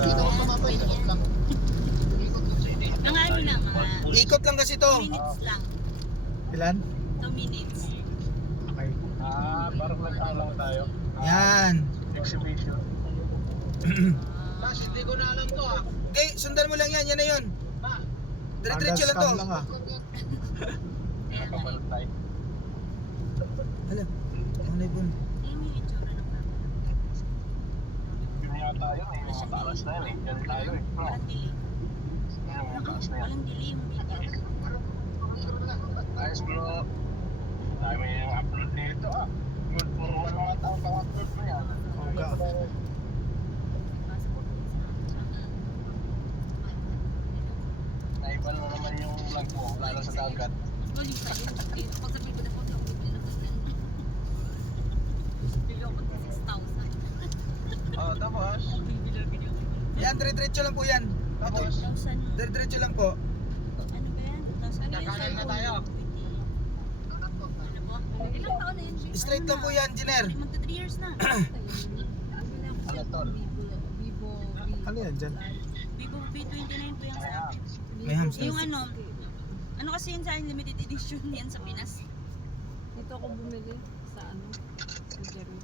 Mga ano lang, mga Ikot lang kasi to. 2 minutes lang. Ilan? 2 minutes. Okay. Parang nag-alang tayo. Yan. Exhibition. Mas, hindi ko na alam to ah. Okay, sundan mo lang yan. Yan na yun. Dire-diretso lang to. Scam lang ah. Kaya nga eh. tayo. Hala. Ano yun? Ayun yung itsura ng camera. Yung yata yun eh. Mga talas na yun eh. Yan tayo eh. Walang delay. Yung mga talas na yan. Walang delay yung video. Ayos bro. Dami yung upload dito ah. Good for 1 month ang pang-upload mo yan. Oga. Naiban mo naman yung vlog mo. Lalo sa dagat. Mas balita yun. Pag sabihin ko na po, bibili na ko yan. Bili ako ng 6,000. Oh, tapos? Bibili ako. Yan, dire-diretso lang po yan. Tapos? 1,000. Dire-diretso lang po. Ano ba yan? 2,000. Ano yun Kakanan na sa'yo? tayo. Ano po? Ilang taon na yun? Straight lang po yan, Jenner. Magta 3 years na. Ano tol? Ano yan dyan? Vivo V29 po yung sa akin. May hamster. Yung ano kasi yun sa akin, limited edition yan sa Pinas. Dito ako bumili sa ano, sa Jerry.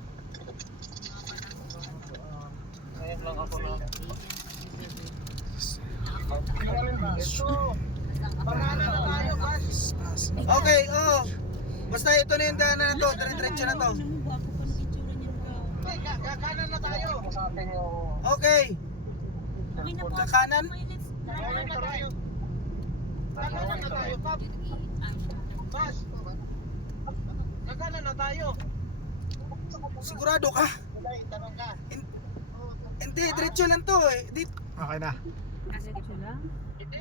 Ngayon lang ako na. Pinalin ba? Ito. Pangalan na tayo, Bas. Okay, oh. Basta ito na yung daanan na to. Dire-diretso na to. Ano mo, bago pa ng itsura niyan ka. Kakanan na tayo. Sa akin yung... Okay. Okay na po. Kakanan? Okay, let's Kakanan na tayo. Kakanan na tayo, Pap. Bas. Kakanan na tayo. Sigurado ka? Tanong ka. Hindi, diretso lang to eh. Okay na. Kasi ito lang. Hindi.